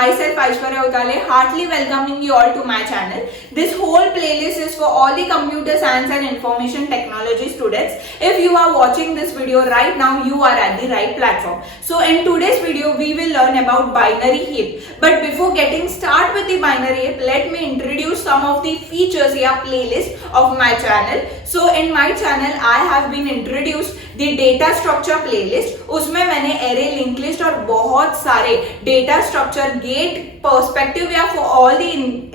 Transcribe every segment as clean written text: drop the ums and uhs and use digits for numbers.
myself Aishwarya Utale, heartily welcoming you all to my channel. This whole playlist is for all the computer science and information technology students. If you are watching this video right now, you are at the right platform. So in today's video, we will learn about binary heap. But before getting started with the binary heap, let me introduce some of the features या playlist of my channel. So in my channel, I have been introduced the data structure playlist. उसमें मैंने array linked list और बहुत सारे data structure gate perspective या for all the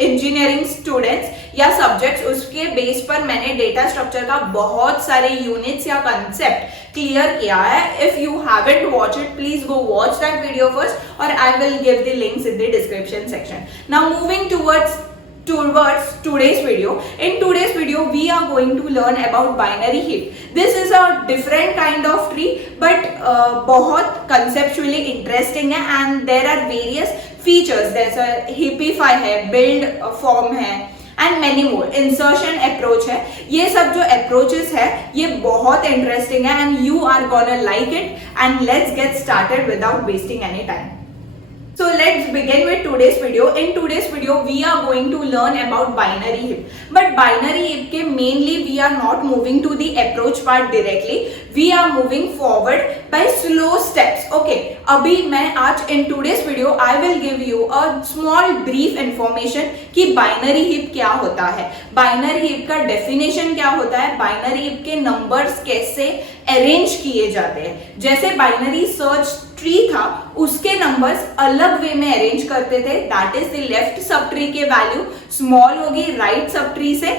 engineering students या subjects उसके base पर मैंने data structure का बहुत सारे units या concept clear किया है. If you haven't watched it, please go watch that video first, or I will give the links in the description section. Now moving towards today's video. In today's video, we are going to learn about binary heap. This is a different kind of tree, but बहुत conceptually interesting है, and there are various features. There's a heapify है, build form है, and many more. Insertion approach है. ये सब जो approaches है, ये बहुत interesting है, and you are gonna like it. And let's get started without wasting any time. So let's begin with today's video. In today's video, we are going to learn about binary heap. But binary heap के mainly we are not moving to the approach part directly. We are moving forward by slow steps. Okay. अभी मैं आज in today's video I will give you a small brief information कि binary heap क्या होता है, binary heap का definition क्या होता है, binary heap के numbers कैसे arrange किए जाते हैं. जैसे binary search ट्री था, उसके नंबर्स अलग वे में अरेंज करते थे. That is the left sub tree के वैल्यू स्मॉल होगी राइट सब ट्री से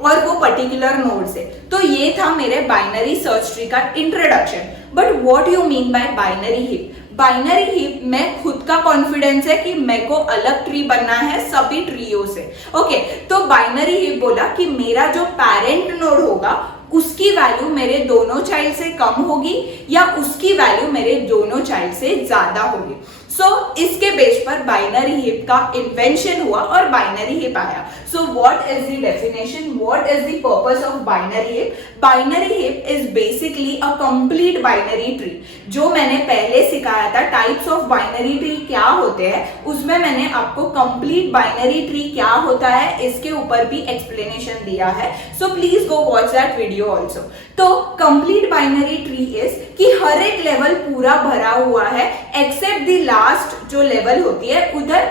और वो पर्टिकुलर नोड से. तो ये था मेरे बाइनरी सर्च ट्री का introduction. But what you mean bye binary heap? Binary heap में खुद का कॉन्फिडेंस है कि मेरे को अलग ट्री बनना है सभी ट्रीओ से. ओके, तो बाइनरी हीप बोला कि मेरा जो पेरेंट नोड होगा उसकी वैल्यू मेरे दोनों चाइल्ड से कम होगी या उसकी वैल्यू मेरे दोनों चाइल्ड से ज्यादा होगी. सो इसके बेस पर बाइनरी हीप का इन्वेंशन हुआ और बाइनरी हीप आया. So what is the definition, what is the purpose of binary heap? Binary heap is basically a complete binary tree. जो मैंने पहले सिखाया था टाइप्स ऑफ बाइनरी ट्री क्या होते हैं, उसमें मैंने आपको कंप्लीट बाइनरी ट्री क्या होता है इसके ऊपर भी एक्सप्लेनेशन दिया है. So please go watch that video also. तो कंप्लीट बाइनरी ट्री इज कि हर एक लेवल पूरा भरा हुआ है एक्सेप्ट द लास्ट जो लेवल होती है उधर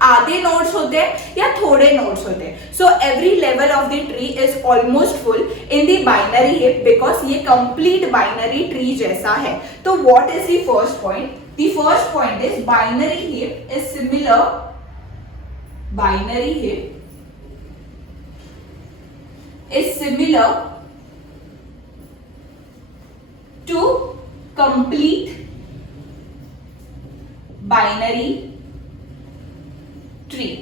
आधे नोड्स होते हैं या थोड़े नोड्स होते हैं. So every level of the tree is almost full in the binary heap because ये कंप्लीट बाइनरी ट्री जैसा है. तो what is the first point? The first point is binary heap is similar, binary heap is similar to complete binary tree.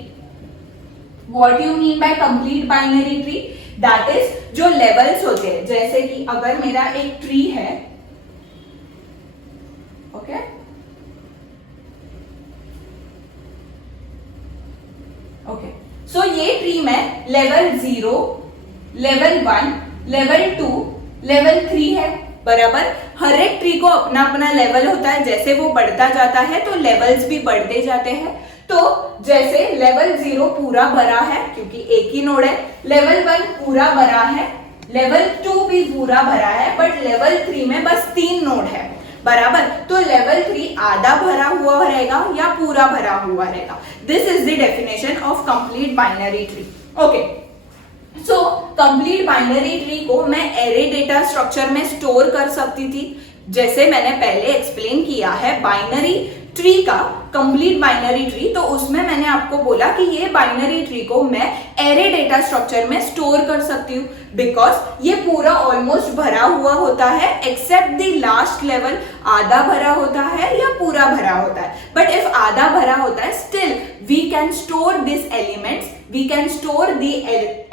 What you mean by complete binary tree? That is जो levels होते हैं. जैसे कि अगर मेरा एक tree है, okay, okay, सो ये ट्री में लेवल 0, लेवल 1, लेवल 2, लेवल 3 है. बराबर. हर एक ट्री को अपना अपना लेवल होता है. जैसे वो बढ़ता जाता है तो लेवल्स भी बढ़ते जाते हैं. तो जैसे लेवल 0 पूरा भरा है क्योंकि एक ही नोड है, लेवल 1 पूरा भरा है, लेवल 2 भी पूरा भरा है, बट लेवल 3 में बस 3 नोड है. बराबर. तो लेवल 3 आधा भरा हुआ रहेगा या पूरा भरा हुआ रहेगा. This is the definition of complete binary tree. Okay, so complete binary tree को मैं एरे डेटा स्ट्रक्चर में स्टोर कर सकती थी. जैसे मैंने पहले एक्सप्लेन किया है बाइनरी ट्री का, कंप्लीट बाइनरी ट्री, तो उसमें मैंने आपको बोला कि ये बाइनरी ट्री को मैं एरे डेटा स्ट्रक्चर में स्टोर कर सकती हूँ बिकॉज ये पूरा ऑलमोस्ट भरा हुआ होता है एक्सेप्ट द लास्ट लेवल आधा भरा होता है या पूरा भरा होता है. बट इफ आधा भरा होता है still we can store this elements, we can store the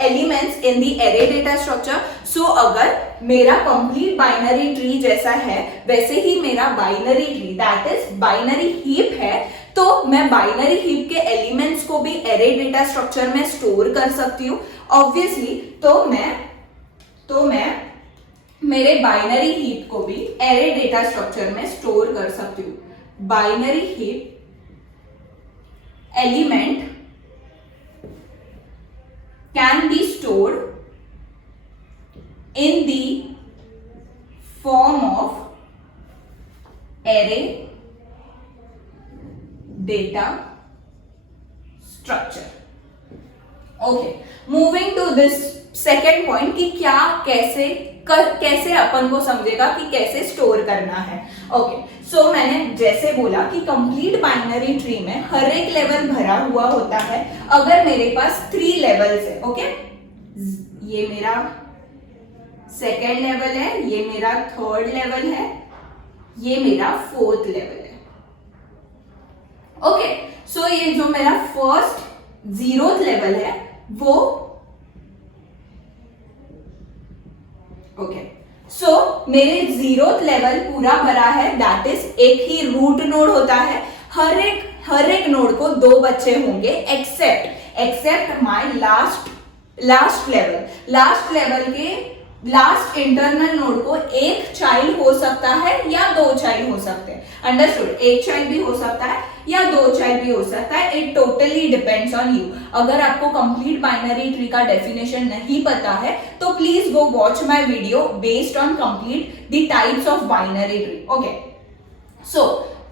elements in the array data structure. So अगर मेरा complete binary tree जैसा है वैसे ही मेरा binary tree that is binary heap है, तो मैं binary heap के elements को भी array data structure में store कर सकती हूँ. Obviously तो मैं मेरे binary heap को भी array data structure में store कर सकती हूँ. Binary heap element can be stored in the form of array data structure. Okay, moving to this second point कि क्या कैसे अपन को समझेगा कि कैसे स्टोर करना है. ओके, सो मैंने जैसे बोला कि कंप्लीट बाइनरी ट्री में हर एक लेवल भरा हुआ होता है. अगर मेरे पास 3 लेवल्स है, ओके, ये मेरा सेकेंड लेवल है, ये मेरा थर्ड लेवल है, ये मेरा फोर्थ लेवल है. ओके, सो ये जो मेरा फर्स्ट 0th लेवल है वो ओके, सो मेरे 0th लेवल पूरा भरा है. दैट इज एक ही रूट नोड होता है. हर एक नोड को 2 बच्चे होंगे एक्सेप्ट माय लास्ट लेवल के लास्ट इंटरनल नोड को एक चाइल्ड हो सकता है या 2 चाइल्ड हो सकते हैं. अंडरस्टूड? एक चाइल्ड भी हो सकता है या 2 चाइल्ड भी हो सकता है. It totally depends on you. अगर आपको कंप्लीट बाइनरी ट्री का डेफिनेशन नहीं पता है तो please go watch my video based on complete the types of binary tree. Okay, so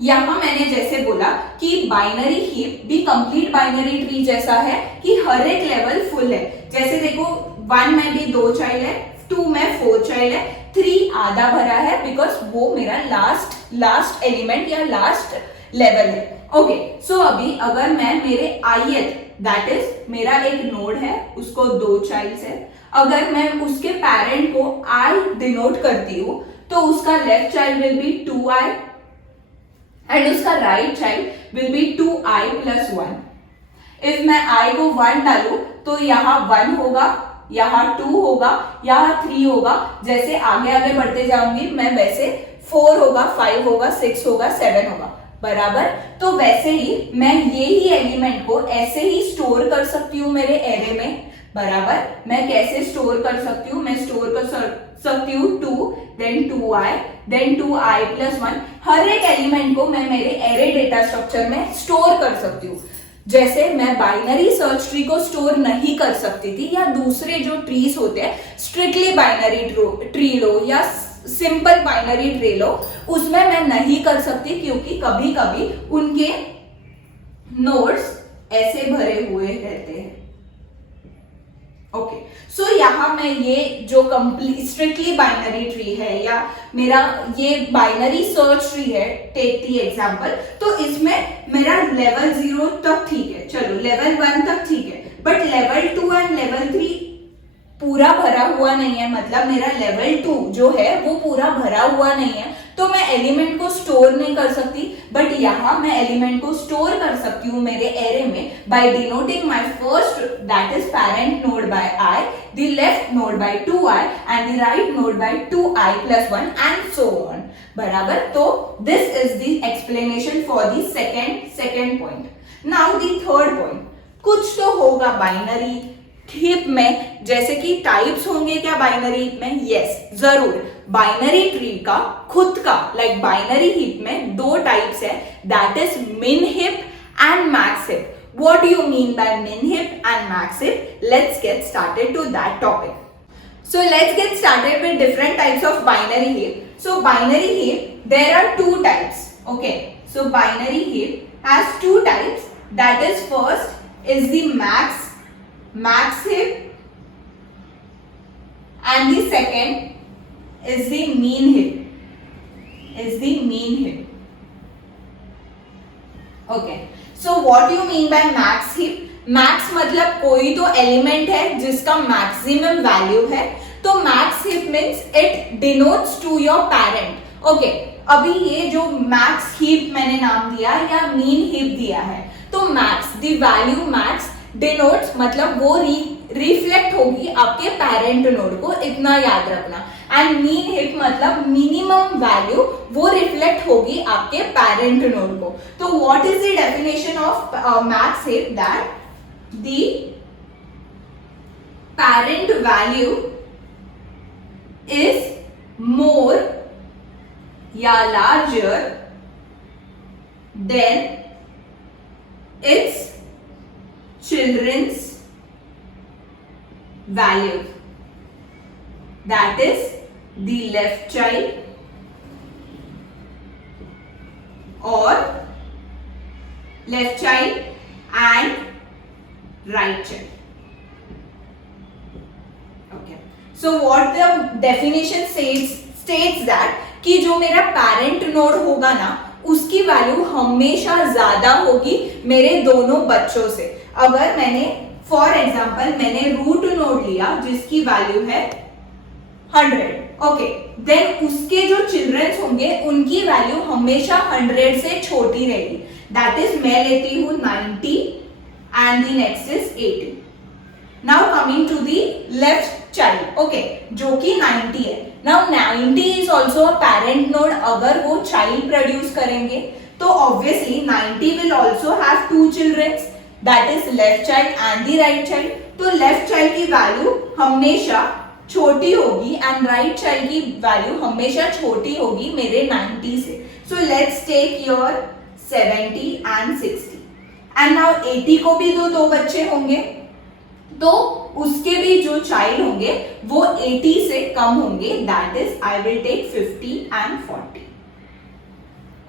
यहां मैंने जैसे बोला कि बाइनरी हीप भी कंप्लीट बाइनरी ट्री जैसा है कि हर एक लेवल फुल है. जैसे देखो 1 में भी 2 चाइल्ड है, 2 में 4 चाइल्ड है, 3 आधा भरा है बिकॉज वो मेरा लास्ट एलिमेंट या लास्ट लेवल है. ओके, सो अभी अगर मैं मेरे ith दैट इज मेरा एक नोड है, उसको 2 चाइल्ड्स है, अगर मैं उसके पेरेंट को i डिनोट करती हूं तो उसका left child will be 2i and उसका right child will be 2i + 1. If मैं i को 1 डालू तो यहाँ 1 होगा, यहाँ 2 होगा, यहाँ 3 होगा. जैसे आगे आगे बढ़ते जाऊंगी मैं वैसे 4 होगा, 5 होगा, 6 होगा, 7 होगा. बराबर? तो वैसे ही मैं ये ही एलिमेंट को ऐसे ही स्टोर कर सकती हूँ मेरे एरे में. बराबर? मैं कैसे स्टोर कर सकती हूँ? मैं स्टोर कर सकती हूँ 2 देन 2i देन 2i + 1. हर एक एलिमेंट को मैं मेरे एरे डेटा स्ट्रक्चर में स्टोर कर सकती हूँ. जैसे मैं बाइनरी सर्च ट्री को स्टोर नहीं कर सकती थी या दूसरे जो ट्रीज होते हैं स्ट्रिक्टली बाइनरी ट्री लो या सिंपल बाइनरी ट्री लो, उसमें मैं नहीं कर सकती क्योंकि कभी कभी उनके नोड्स ऐसे भरे हुए रहते हैं. ओके, सो यहाँ मैं ये जो कंप्लीट स्ट्रिक्टली बाइनरी ट्री है या मेरा ये बाइनरी सर्च ट्री है, टेक दी एग्जांपल, तो इसमें मेरा लेवल 0 तक ठीक है, चलो लेवल 1 तक ठीक है, बट लेवल 2 एंड लेवल 3 पूरा भरा हुआ नहीं है. मतलब मेरा लेवल 2 जो है वो पूरा भरा हुआ नहीं है, तो मैं एलिमेंट को स्टोर नहीं कर सकती. बट यहाँ मैं एलिमेंट को स्टोर कर सकती हूँ मेरे एरे में by denoting my first that is parent node by i, the left node by 2i and the right node by 2i + 1 and so on. बराबर? तो this is the explanation for the second point. Now the third point. कुछ तो होगा binary heap में, जैसे कि types होंगे क्या बाइनरी हीप में? यस, जरूर. बाइनरी ट्री का खुद का लाइक बाइनरी हीप में 2 टाइप्स है, that is min heap and max heap. What do you mean by min heap and max heap? Let's get started to that topic. So let's get started with different types of binary heap. So binary heap, there are 2 types. Okay, so binary heap has 2 types. That is, first is the max heap, and the second is the mean heap. Okay, so what do you mean by max heap? Max मतलब कोई तो element है जिसका maximum value है, तो max heap means it denotes to your parent. Okay, अभी ये जो मैक्स हीप मैंने नाम दिया या मीन हीप दिया है, तो max the value max denotes मतलब वो रिफ्लेक्ट होगी आपके पेरेंट नोड को, इतना याद रखना. एंड मीन हीप मतलब मिनिमम वैल्यू वो रिफ्लेक्ट होगी आपके पेरेंट नोड को. तो what is the definition of max heap? That the parent value is more या larger than its children's value, that is the left child or left child and right child. Okay, so what the definition states that कि जो मेरा parent node होगा ना उसकी value हमेशा ज्यादा होगी मेरे दोनों बच्चों से. अगर मैंने फॉर एग्जाम्पल मैंने रूट नोड लिया जिसकी वैल्यू है 100, ओके, देन उसके जो चिल्ड्रंस होंगे उनकी वैल्यू हमेशा 100 से छोटी रहेगी. दैट इज मैं लेती हूं 90 and the next is 80. Now coming to the left child, okay, जो कि 90 है. Now 90 is also a parent node. अगर वो चाइल्ड प्रोड्यूस करेंगे तो obviously 90 will also have 2 childrens, that is left child and the right child. तो left child की value हमेशा छोटी होगी एंड राइट चाइल्ड की वैल्यू हमेशा छोटी होगी मेरे 90 से. So let's take your 70 and 60 and now 80 को भी दो बच्चे होंगे तो उसके भी जो चाइल्ड होंगे वो 80 से कम होंगे. That is I will take 50 and 40.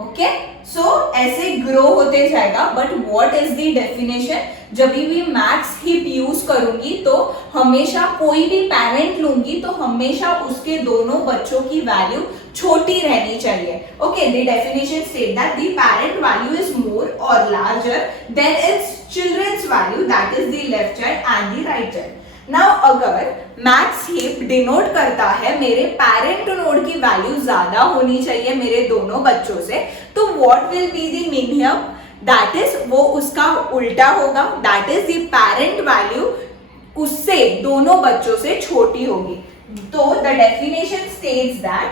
Okay, so ऐसे ग्रो होते जाएगा. But what is the definition? जब भी मैक्स हिप यूज करूंगी तो हमेशा कोई भी पेरेंट लूंगी तो हमेशा उसके दोनों बच्चों की वैल्यू छोटी रहनी चाहिए. Okay, the definition state that the parent value is more or larger than its childrens value, that is the left child and the right child. Now अगर मैक्स हिप डिनोट करता है मेरे पेरेंट नोड की value ज्यादा होनी चाहिए मेरे दोनों बच्चों से, तो what will be the meaning? That is वो उसका उल्टा होगा. That is the parent value उससे दोनों बच्चों से छोटी होगी. तो the definition states that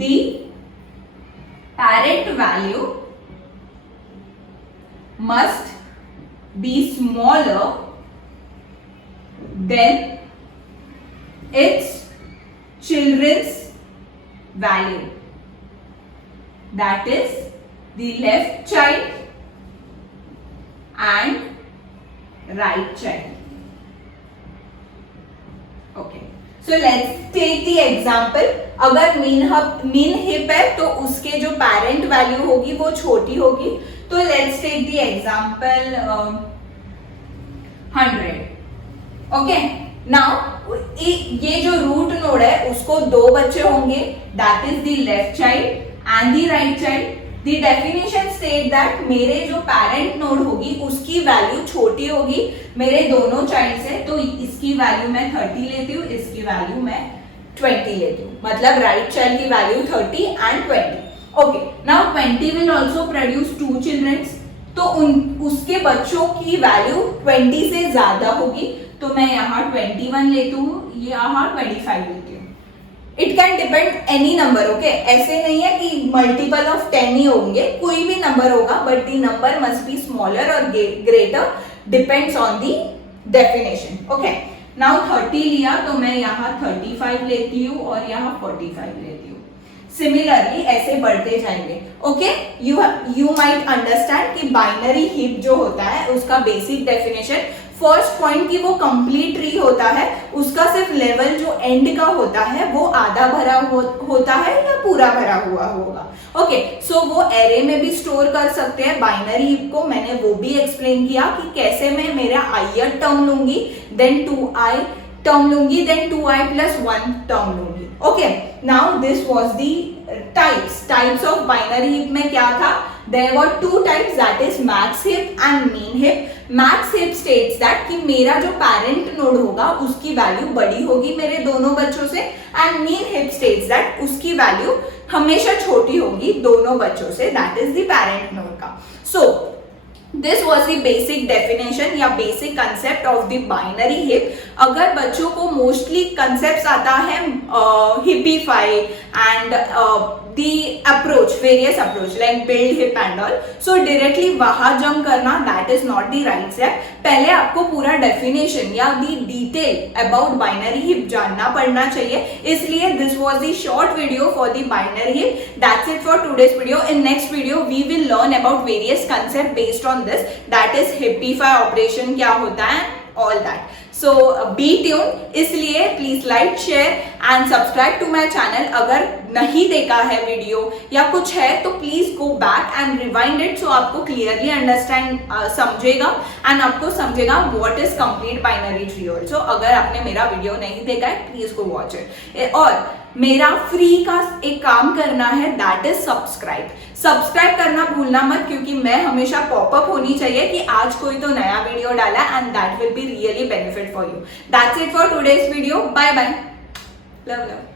the parent value must be smaller then its children's value, that is the left child and right child. Okay, so let's take the example. अगर mean hip है तो उसके जो पेरेंट वैल्यू होगी वो छोटी होगी. तो let's take the example 100. Okay, now ये जो रूट नोड है उसको दो बच्चे होंगे, that is the left child and the right child. The definition state that मेरे जो पेरेंट नोड होगी उसकी वैल्यू छोटी होगी मेरे दोनों चाइल्ड से. तो इसकी वैल्यू मैं 30 लेती हूँ, इसकी वैल्यू मैं 20 लेती हूँ. मतलब राइट चाइल्ड की value 30 and 20. Okay, now 20 will also produce 2 childrens. तो उसके बच्चों की वैल्यू 20 से ज्यादा होगी. तो मैं यहाँ 21 लेती हूँ, यहाँ 25 लेती हूँ. It can depend any number. Okay, ऐसे नहीं है कि मल्टीपल ऑफ 10 ही होंगे, कोई भी नंबर होगा, but the number must be smaller or greater, depends on the definition. Okay, now 30 लिया तो मैं यहाँ 35 लेती हूँ और यहाँ 45 लेती हूँ. सिमिलरली ऐसे बढ़ते जाएंगे. ओके, यू माइट अंडरस्टैंड कि बाइनरी हिप जो होता है उसका बेसिक डेफिनेशन फर्स्ट पॉइंट की वो कंप्लीट ट्री होता है, उसका सिर्फ लेवल जो एंड का होता है वो आधा भरा होता है या पूरा भरा हुआ होगा. ओके, सो वो एरे में भी स्टोर कर सकते हैं. बाइनरी हिप को मैंने वो भी एक्सप्लेन किया कि कैसे मैं मेरा ith टर्म लूंगी, देन 2i टर्म लूंगी, देन 2i plus 1 टर्म लूंगी. Okay, now this was the types of binary hip में क्या था? There were 2 types, that is max hip and mean hip. Max hip states that कि मेरा जो parent node होगा उसकी वैल्यू बड़ी होगी मेरे दोनों बच्चों से, and mean hip states that उसकी वैल्यू हमेशा छोटी होगी दोनों बच्चों से, that is the parent node का. So this was the basic definition या basic concept of the binary heap. अगर बच्चों को मोस्टली कंसेप्ट आता है heapify and the approach, various approach like build, hip and all. So directly वहाँ jump करना that is not the right step. पहले आपको पूरा definition या the detail about binary hip जानना पड़ना चाहिए. इसलिए this was the short video for the binary hip. That's it for today's video. In next video we will learn about various concept based on this. That is Hipify operation क्या होता है, all that. So be tuned. इसलिए please like, share and subscribe to my channel. अगर नहीं देखा है video या कुछ है तो please go back and rewind it, so आपको clearly understand समझेगा and आपको समझेगा what is complete binary tree also. अगर आपने मेरा वीडियो नहीं देखा है please go watch it. और मेरा फ्री का एक काम करना है, दैट इज सब्सक्राइब करना भूलना मत, क्योंकि मैं हमेशा पॉपअप होनी चाहिए कि आज कोई तो नया वीडियो डाला and that will be really benefit for you. That's it for today's video. Bye bye. Love.